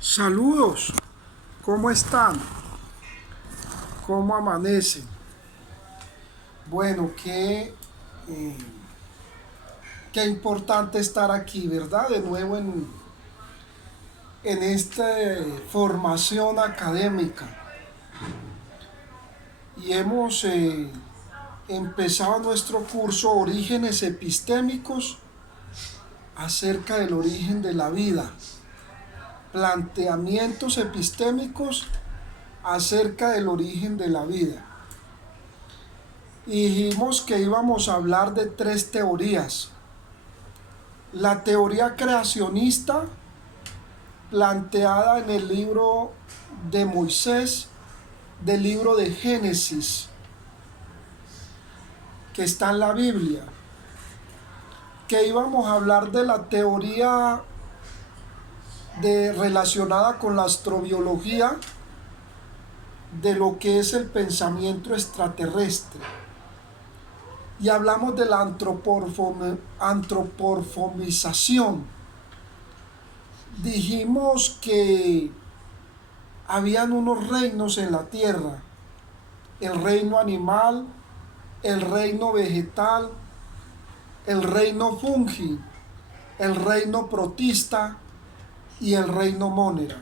Saludos, ¿cómo están? ¿Cómo amanecen? Bueno, eh, qué importante estar aquí, ¿verdad? De nuevo en esta formación académica. Y hemos empezado nuestro curso Orígenes Epistémicos acerca del origen de la vida. Planteamientos epistémicos acerca del origen de la vida. Y dijimos que íbamos a hablar de tres teorías. La teoría creacionista, planteada en el libro de Moisés, del libro de Génesis, que está en la Biblia. Que íbamos a hablar de la teoría relacionada con la astrobiología, de lo que es el pensamiento extraterrestre. Y hablamos de la antropomorfización. Dijimos que habían unos reinos en la tierra: el reino animal, el reino vegetal, el reino fungi, el reino protista y el reino mónera.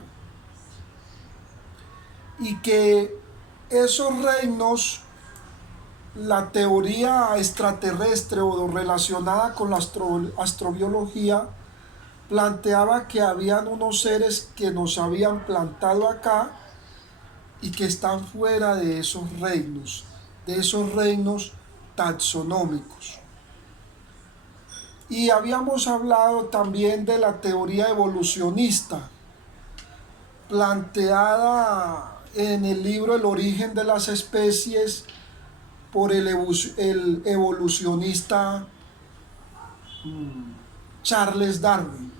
Y que esos reinos, la teoría extraterrestre o relacionada con la astrobiología, planteaba que habían unos seres que nos habían plantado acá y que están fuera de esos reinos taxonómicos. Y habíamos hablado también de la teoría evolucionista, planteada en el libro El origen de las especies por el evolucionista Charles Darwin.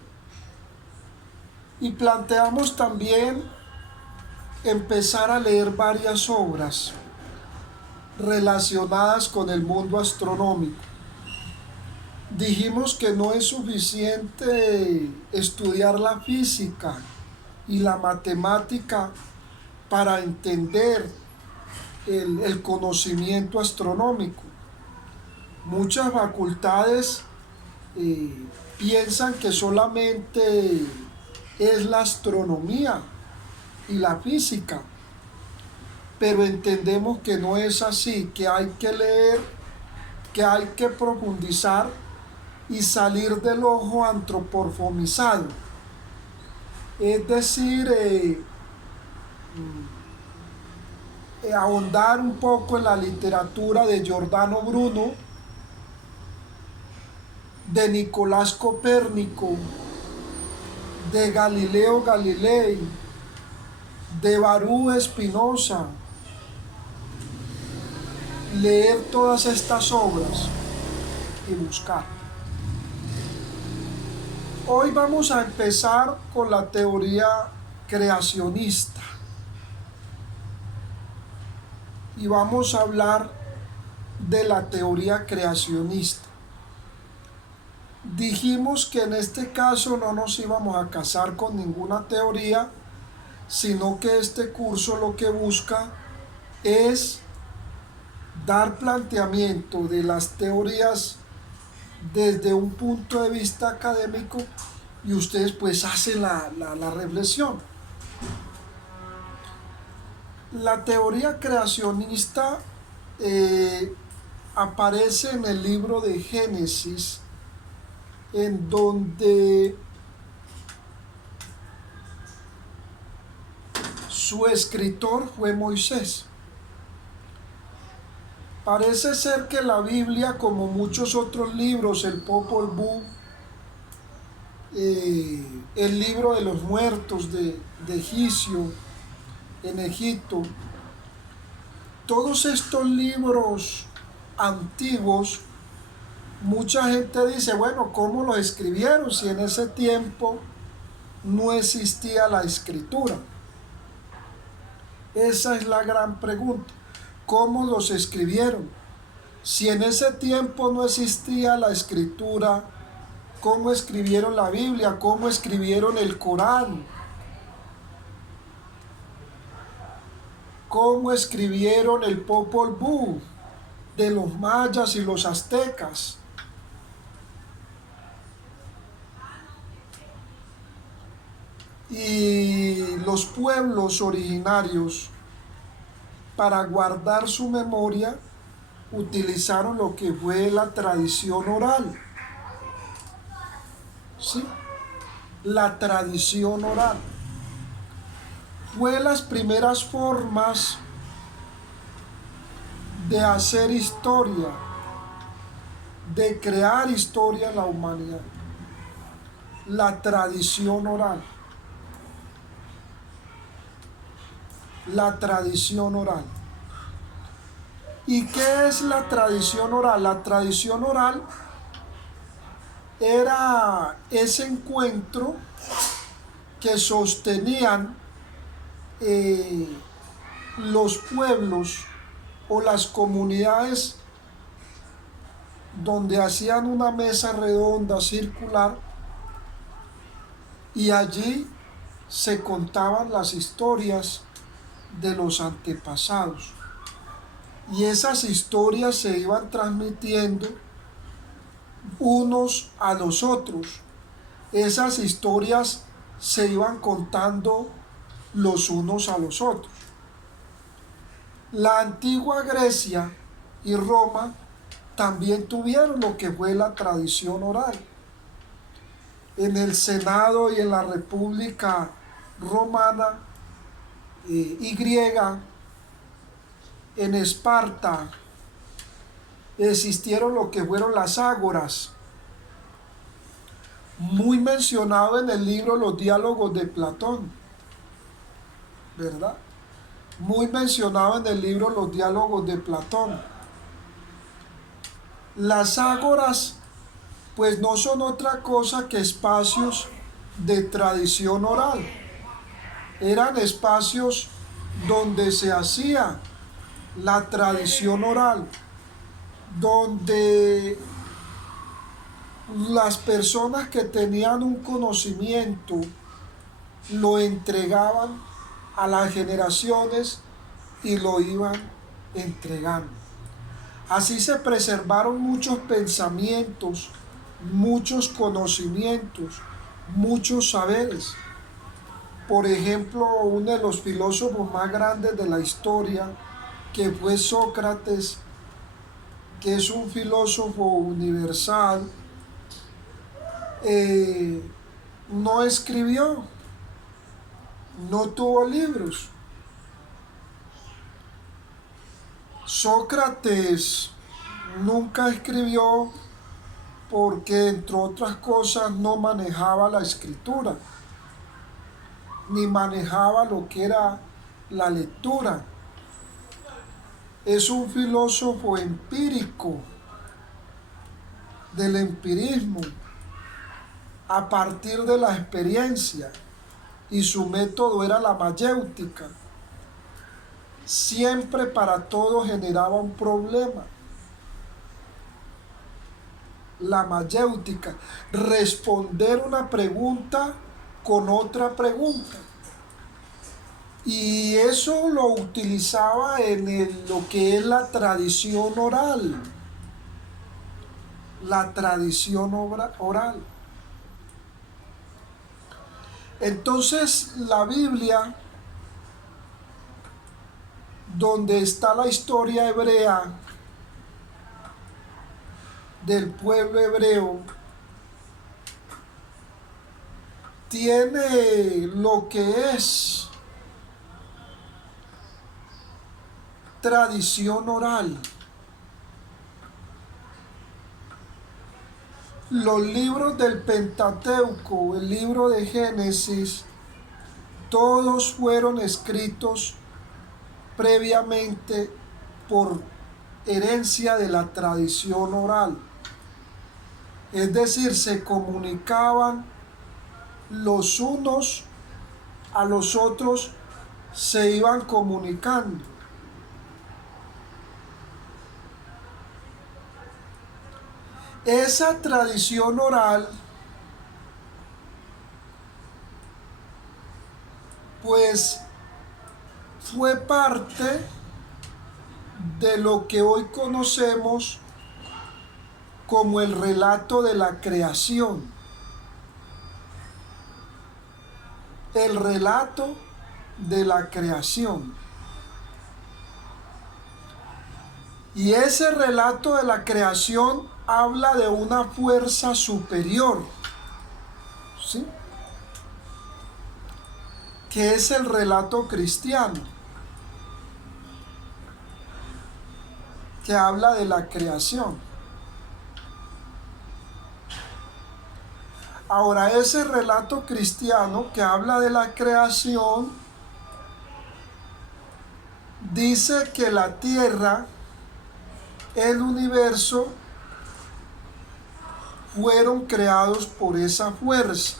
Y planteamos también empezar a leer varias obras relacionadas con el mundo astronómico. Dijimos que no es suficiente estudiar la física y la matemática para entender el conocimiento astronómico. Muchas facultades piensan que solamente es la astronomía y la física, pero entendemos que no es así, que hay que leer, que hay que profundizar y salir del ojo antropomorfizado. Es decir, ahondar un poco en la literatura de Giordano Bruno, de Nicolás Copérnico, de Galileo Galilei, de Baruch Spinoza. Leer todas estas obras y buscar. Hoy vamos a empezar con la teoría creacionista y vamos a hablar de la teoría creacionista. Dijimos que en este caso no nos íbamos a casar con ninguna teoría, sino que este curso lo que busca es dar planteamiento de las teorías desde un punto de vista académico y ustedes pues hacen la reflexión. La teoría creacionista aparece en el libro de Génesis, en donde su escritor fue Moisés. Parece ser que la Biblia, como muchos otros libros, el Popol Vuh, el libro de los muertos de Egipcio, en Egipto, todos estos libros antiguos, mucha gente dice, bueno, ¿cómo los escribieron si en ese tiempo no existía la escritura? Esa es la gran pregunta. ¿Cómo los escribieron? Si en ese tiempo no existía la escritura, ¿cómo escribieron la Biblia? ¿Cómo escribieron el Corán? cómo escribieron el Popol Vuh de los mayas y los aztecas. Y los pueblos originarios, para guardar su memoria, utilizaron lo que fue la tradición oral. ¿Sí? La tradición oral fue las primeras formas de hacer historia, de crear historia en la humanidad. La tradición oral. La tradición oral. ¿Y qué es la tradición oral? La tradición oral era ese encuentro que sostenían los pueblos o las comunidades donde hacían una mesa redonda circular y allí se contaban las historias de los antepasados. Y esas historias se iban transmitiendo unos a los otros. Esas historias se iban contando los unos a los otros. La antigua Grecia y Roma también tuvieron lo que fue la tradición oral. En el Senado y en la República Romana y griega, en Esparta, existieron lo que fueron las ágoras, muy mencionado en el libro Los Diálogos de Platón, ¿verdad? Muy mencionado en el libro Los Diálogos de Platón. Las ágoras, pues no son otra cosa que espacios de tradición oral. Eran espacios donde se hacía la tradición oral, donde las personas que tenían un conocimiento lo entregaban a las generaciones y lo iban entregando. Así se preservaron muchos pensamientos, muchos conocimientos, muchos saberes. Por ejemplo, uno de los filósofos más grandes de la historia, que fue Sócrates, que es un filósofo universal, no escribió, no tuvo libros. Sócrates nunca escribió porque, entre otras cosas, no manejaba la escritura, ni manejaba lo que era la lectura. Es un filósofo empírico, del empirismo, a partir de la experiencia, y su método era la mayéutica. Siempre para todo generaba un problema. La mayéutica, responder una pregunta con otra pregunta. Y eso lo utilizaba en lo que es la tradición oral. La tradición oral. Entonces la Biblia, donde está la historia hebrea del pueblo hebreo, tiene lo que es tradición oral. Los libros del Pentateuco, el libro de Génesis, todos fueron escritos previamente por herencia de la tradición oral. Es decir, se comunicaban los unos a los otros, se iban comunicando. Esa tradición oral, pues, fue parte de lo que hoy conocemos como el relato de la creación. El relato de la creación. Y ese relato de la creación habla de una fuerza superior, ¿sí? Que es el relato cristiano, que habla de la creación. Ahora, ese relato cristiano que habla de la creación dice que la tierra, el universo, fueron creados por esa fuerza.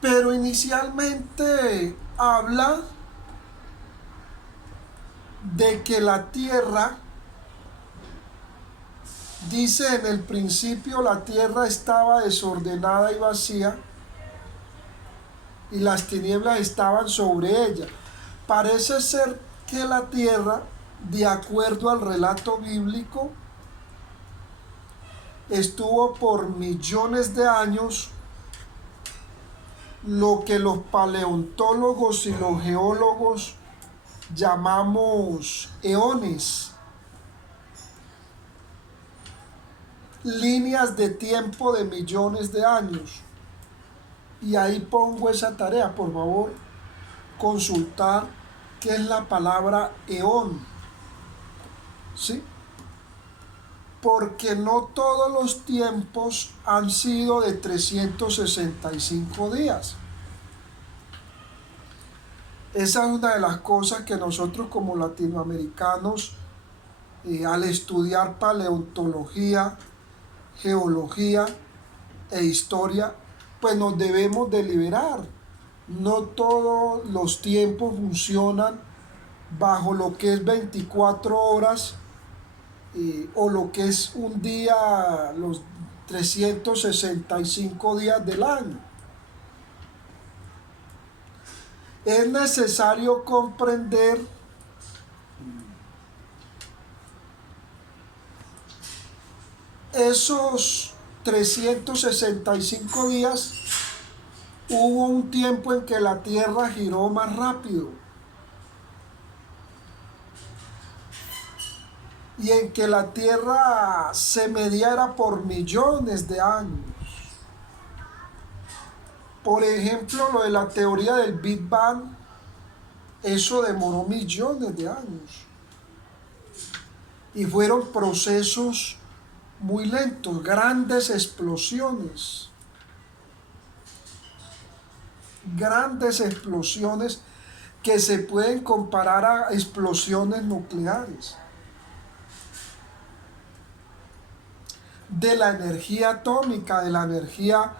Pero inicialmente habla de que la tierra, dice en el principio la tierra estaba desordenada y vacía y las tinieblas estaban sobre ella. Parece ser que la tierra, de acuerdo al relato bíblico, estuvo por millones de años, lo que los paleontólogos y los geólogos llamamos eones, líneas de tiempo de millones de años. Y ahí pongo esa tarea, por favor, consultar qué es la palabra eón, ¿sí? Porque no todos los tiempos han sido de 365 días. Esa es una de las cosas que nosotros como latinoamericanos, al estudiar paleontología, geología e historia, pues nos debemos de liberar. No todos los tiempos funcionan bajo lo que es 24 horas o lo que es un día, los 365 días del año. Es necesario comprender esos 365 días. Hubo un tiempo en que la Tierra giró más rápido y en que la Tierra se mediera por millones de años. Por ejemplo, lo de la teoría del Big Bang, eso demoró millones de años. Y fueron procesos muy lentos, grandes explosiones. Grandes explosiones que se pueden comparar a explosiones nucleares. De la energía atómica, de la energía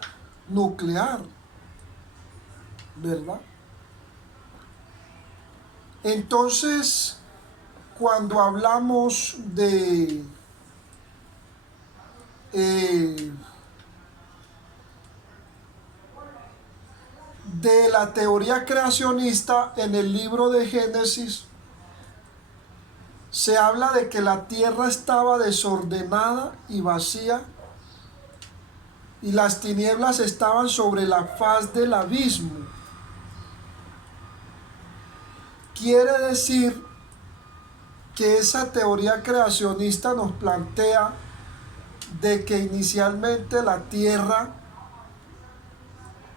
nuclear, ¿verdad? Entonces, cuando hablamos de la teoría creacionista, en el libro de Génesis se habla de que la tierra estaba desordenada y vacía y las tinieblas estaban sobre la faz del abismo. Quiere decir que esa teoría creacionista nos plantea de que inicialmente la tierra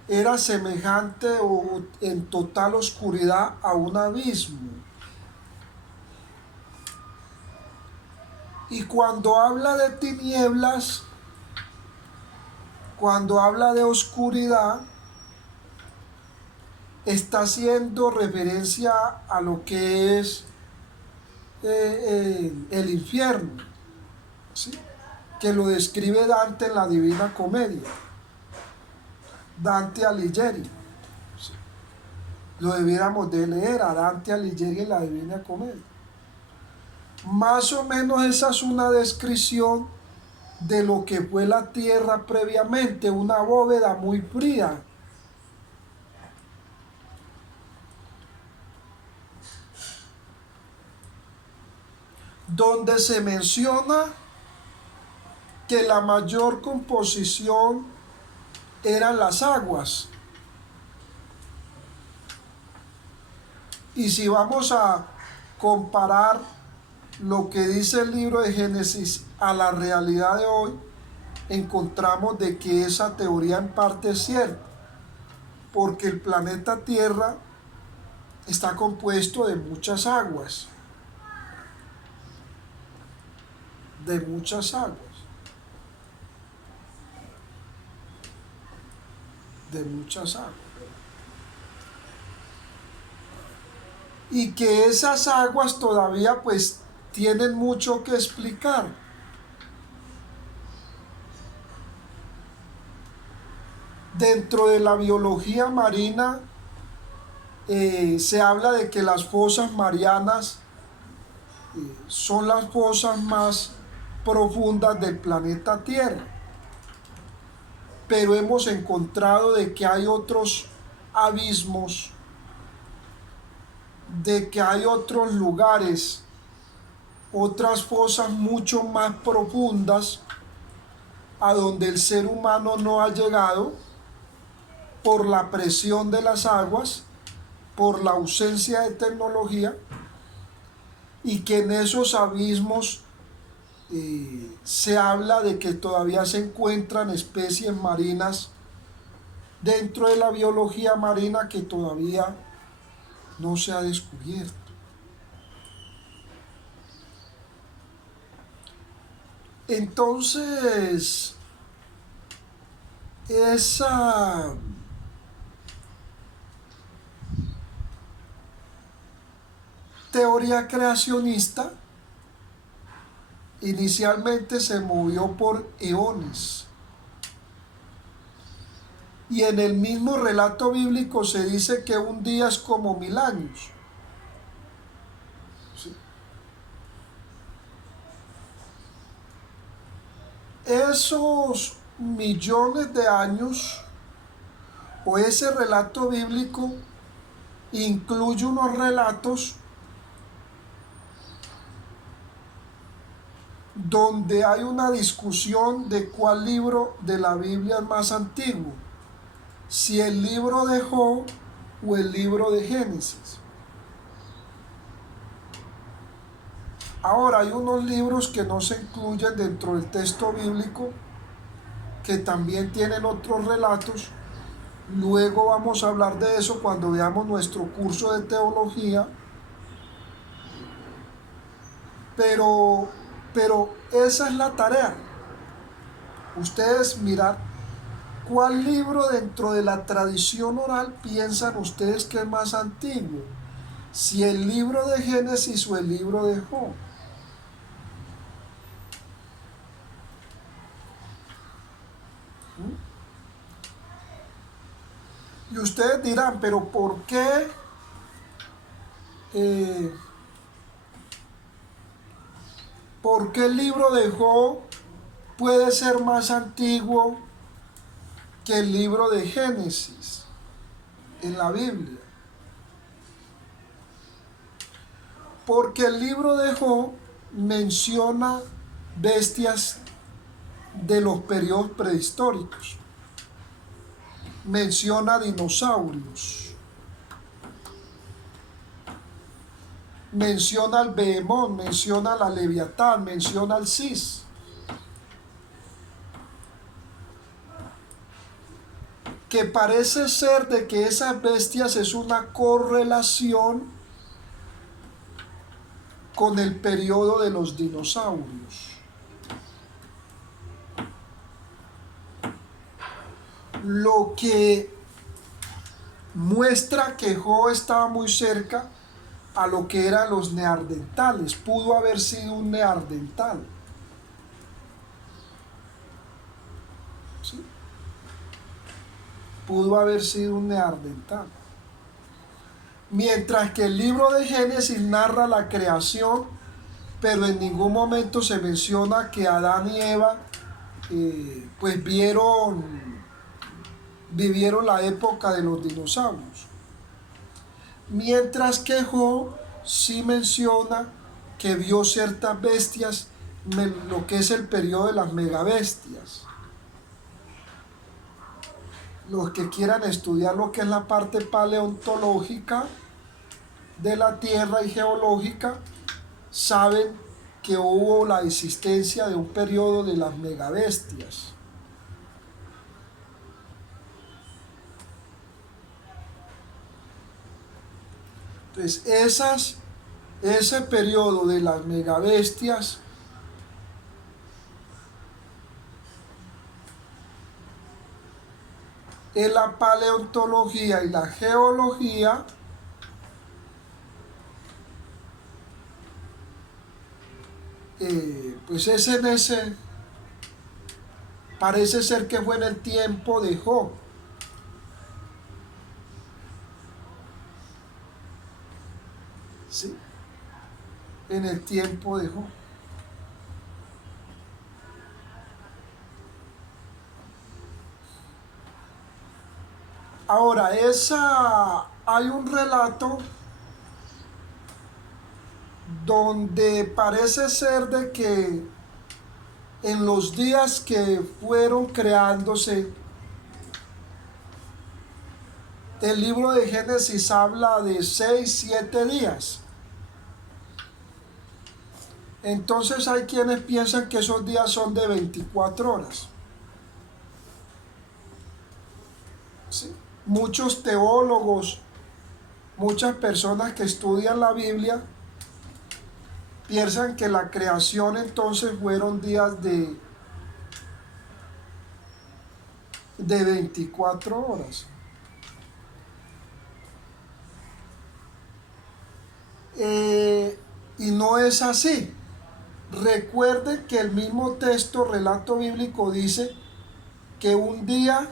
era semejante o en total oscuridad a un abismo. Y cuando habla de tinieblas, cuando habla de oscuridad, está haciendo referencia a lo que es el infierno, ¿sí? Que lo describe Dante en la Divina Comedia. Dante Alighieri. ¿Sí? Lo debiéramos de leer a Dante Alighieri en la Divina Comedia. Más o menos esa es una descripción de lo que fue la tierra previamente, una bóveda muy fría, donde se menciona que la mayor composición eran las aguas. Y si vamos a comparar lo que dice el libro de Génesis a la realidad de hoy, encontramos de que esa teoría en parte es cierta, porque el planeta Tierra está compuesto de muchas aguas, de muchas aguas, de muchas aguas. Y que esas aguas todavía pues tienen mucho que explicar. Dentro de la biología marina se habla de que las fosas marianas son las fosas más profundas del planeta Tierra, pero hemos encontrado de que hay otros abismos, de que hay otros lugares, otras fosas mucho más profundas a donde el ser humano no ha llegado por la presión de las aguas, por la ausencia de tecnología, y que en esos abismos se habla de que todavía se encuentran especies marinas dentro de la biología marina que todavía no se ha descubierto. Entonces, esa teoría creacionista inicialmente se movió por eones. Y en el mismo relato bíblico se dice que un día es como 1000 años. ¿Sí? Esos millones de años o ese relato bíblico incluye unos relatos donde hay una discusión de cuál libro de la Biblia es más antiguo, si el libro de Job o el libro de Génesis. Ahora, hay unos libros que no se incluyen dentro del texto bíblico, que también tienen otros relatos. Luego vamos a hablar de eso cuando veamos nuestro curso de teología. Pero esa es la tarea. Ustedes mirar cuál libro dentro de la tradición oral piensan ustedes que es más antiguo, si el libro de Génesis o el libro de Job. Y ustedes dirán, pero ¿por qué el libro de Job puede ser más antiguo que el libro de Génesis en la Biblia? Porque el libro de Job menciona bestias de los periodos prehistóricos, menciona dinosaurios, menciona al Behemoth, menciona la Leviatán, menciona al Cis. Que parece ser de que esas bestias es una correlación con el periodo de los dinosaurios. Lo que muestra que Job estaba muy cerca a lo que eran los neandertales. Pudo haber sido un neandertal. ¿Sí? Pudo haber sido un neandertal. Mientras que el libro de Génesis narra la creación, pero en ningún momento se menciona que Adán y Eva pues vivieron la época de los dinosaurios. Mientras que Job sí menciona que vio ciertas bestias, lo que es el periodo de las megabestias. Los que quieran estudiar lo que es la parte paleontológica de la Tierra y geológica, saben que hubo la existencia de un periodo de las megabestias. Entonces, ese periodo de las megabestias en la paleontología y la geología pues es en ese, parece ser que fue en el tiempo de Job. ¿Sí? En el tiempo de Job. Ahora, hay un relato donde parece ser de que en los días que fueron creándose, el libro de Génesis habla de 6, 7 días. Entonces hay quienes piensan que esos días son de 24 horas. ¿Sí? Muchos teólogos, muchas personas que estudian la Biblia, piensan que la creación entonces fueron días de 24 horas. Y no es así. Recuerden que el mismo texto, relato bíblico, dice que un día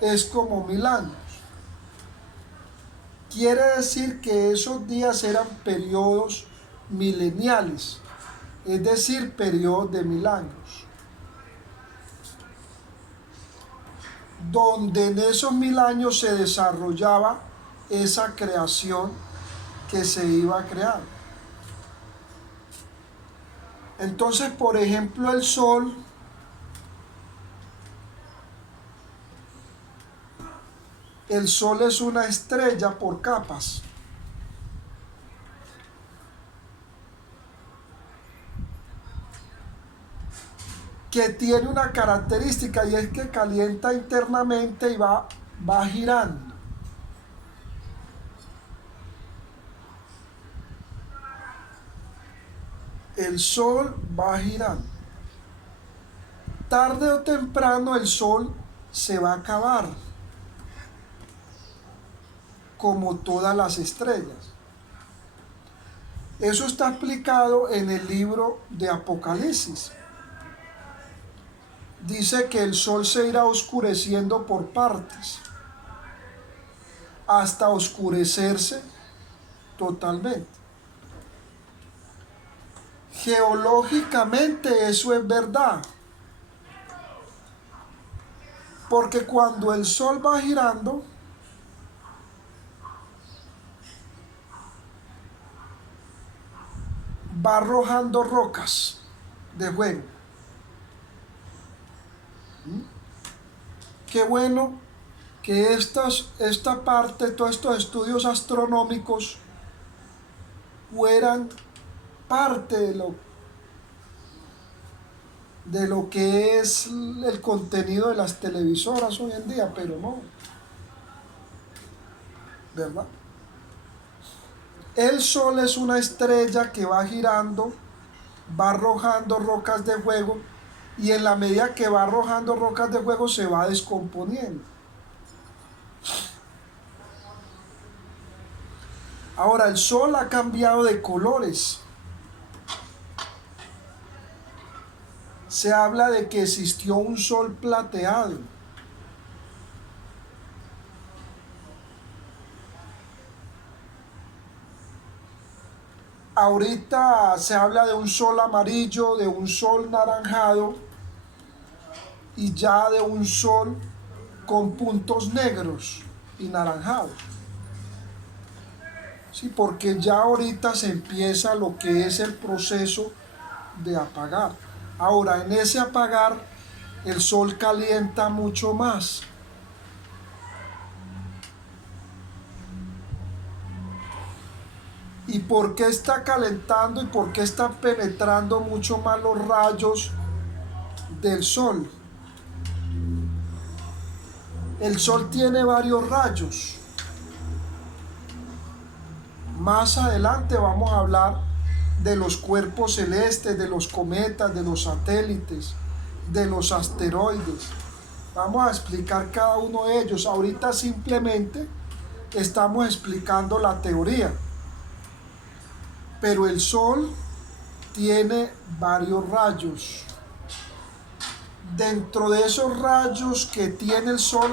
es como 1000 años. Quiere decir que esos días eran periodos mileniales, es decir, periodos de 1000 años, donde en esos 1000 años se desarrollaba esa creación que se iba a crear. Entonces, por ejemplo, el sol es una estrella por capas. Que tiene una característica, y es que calienta internamente y va girando. El sol va girando. Tarde o temprano el sol se va a acabar, como todas las estrellas. Eso está explicado en el libro de Apocalipsis. Dice que el sol se irá oscureciendo por partes, hasta oscurecerse totalmente. Geológicamente eso es verdad, porque cuando el sol va girando, va arrojando rocas de fuego. Qué bueno que esta parte, todos estos estudios astronómicos fueran parte de lo que es el contenido de las televisoras hoy en día, pero no, ¿verdad? El sol es una estrella que va girando, va arrojando rocas de fuego, y en la medida que va arrojando rocas de fuego se va descomponiendo. Ahora, el sol ha cambiado de colores. Se habla de que existió un sol plateado. Ahorita se habla de un sol amarillo, de un sol naranjado y ya de un sol con puntos negros y naranjados. Sí, porque ya ahorita se empieza lo que es el proceso de apagar. Ahora, en ese apagar, el sol calienta mucho más. ¿Y por qué está calentando y por qué están penetrando mucho más los rayos del sol? El sol tiene varios rayos. Más adelante vamos a hablar de los cuerpos celestes, de los cometas, de los satélites, de los asteroides. Vamos a explicar cada uno de ellos. Ahorita simplemente estamos explicando la teoría. Pero el sol tiene varios rayos. Dentro de esos rayos que tiene el sol